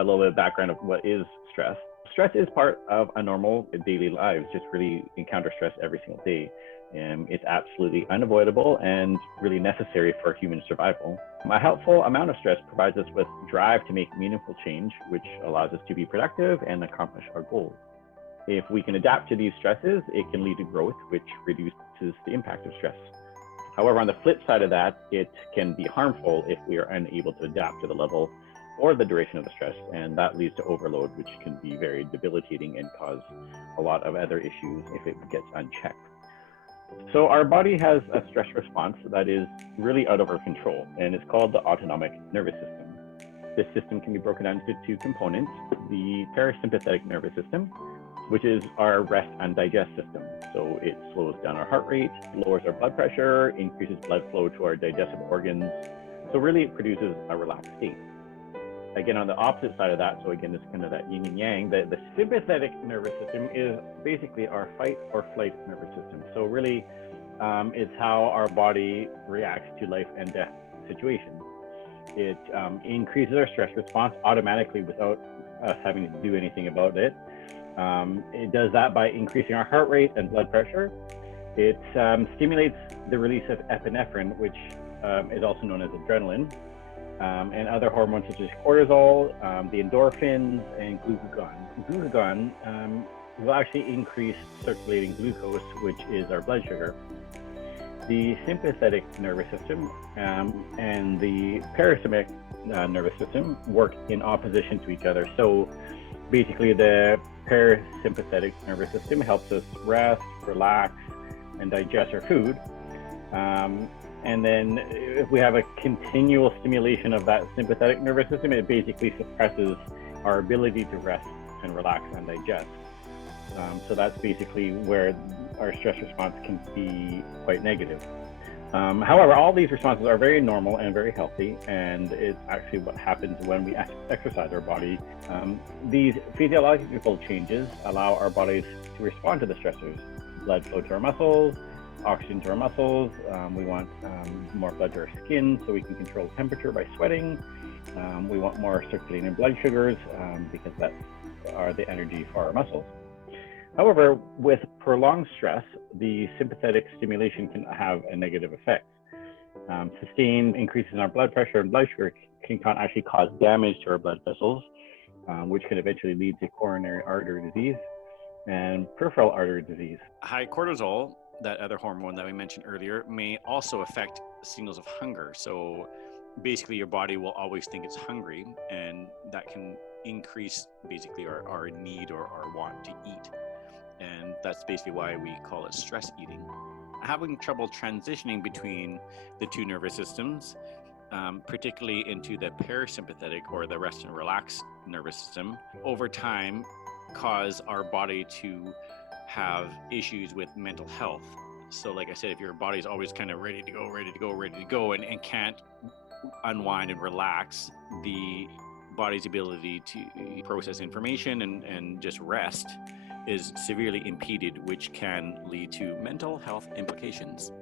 a little bit of background of what is stress. Stress is part of our normal daily lives, just really encounter stress every single day. It's absolutely unavoidable and really necessary for human survival. A helpful amount of stress provides us with drive to make meaningful change, which allows us to be productive and accomplish our goals. If we can adapt to these stresses, it can lead to growth, which reduces the impact of stress. However, on the flip side of that, it can be harmful if we are unable to adapt to the level or the duration of the stress, and that leads to overload, which can be very debilitating and cause a lot of other issues if it gets unchecked. So our body has a stress response that is really out of our control, and it's called the autonomic nervous system. This system can be broken down into two components: the parasympathetic nervous system, which is our rest and digest system. So it slows down our heart rate, lowers our blood pressure, increases blood flow to our digestive organs. So really it produces a relaxed state. Again, on the opposite side of that, so again, it's kind of that yin and yang, the sympathetic nervous system is basically our fight or flight nervous system. So really, it's how our body reacts to life and death situations. It increases our stress response automatically without us having to do anything about it. It does that by increasing our heart rate and blood pressure. It stimulates the release of epinephrine, which is also known as adrenaline, and other hormones such as cortisol, the endorphins, and glucagon. Glucagon will actually increase circulating glucose, which is our blood sugar. The sympathetic nervous system and the parasympathetic nervous system work in opposition to each other. So basically, the parasympathetic nervous system helps us rest, relax, and digest our food. And then if we have a continual stimulation of that sympathetic nervous system, it basically suppresses our ability to rest and relax and digest. So that's basically where our stress response can be quite negative. However, all these responses are very normal and very healthy, and it's actually what happens when we exercise our body. These physiological changes allow our bodies to respond to the stressors. Blood flow to our muscles, oxygen to our muscles. We want more blood to our skin so we can control temperature by sweating. We want more circulating blood sugars because that are the energy for our muscles. However, with prolonged stress, the sympathetic stimulation can have a negative effect. Sustained increases in our blood pressure and blood sugar can actually cause damage to our blood vessels, which can eventually lead to coronary artery disease and peripheral artery disease. High cortisol, that other hormone that we mentioned earlier, may also affect signals of hunger. So basically your body will always think it's hungry, and that can increase basically our need or our want to eat. And that's basically why we call it stress eating. Having trouble transitioning between the two nervous systems, particularly into the parasympathetic or the rest and relax nervous system, over time cause our body to have issues with mental health. So like I said, if your body's always kind of ready to go and can't unwind and relax, the body's ability to process information and just rest is severely impeded, which can lead to mental health implications.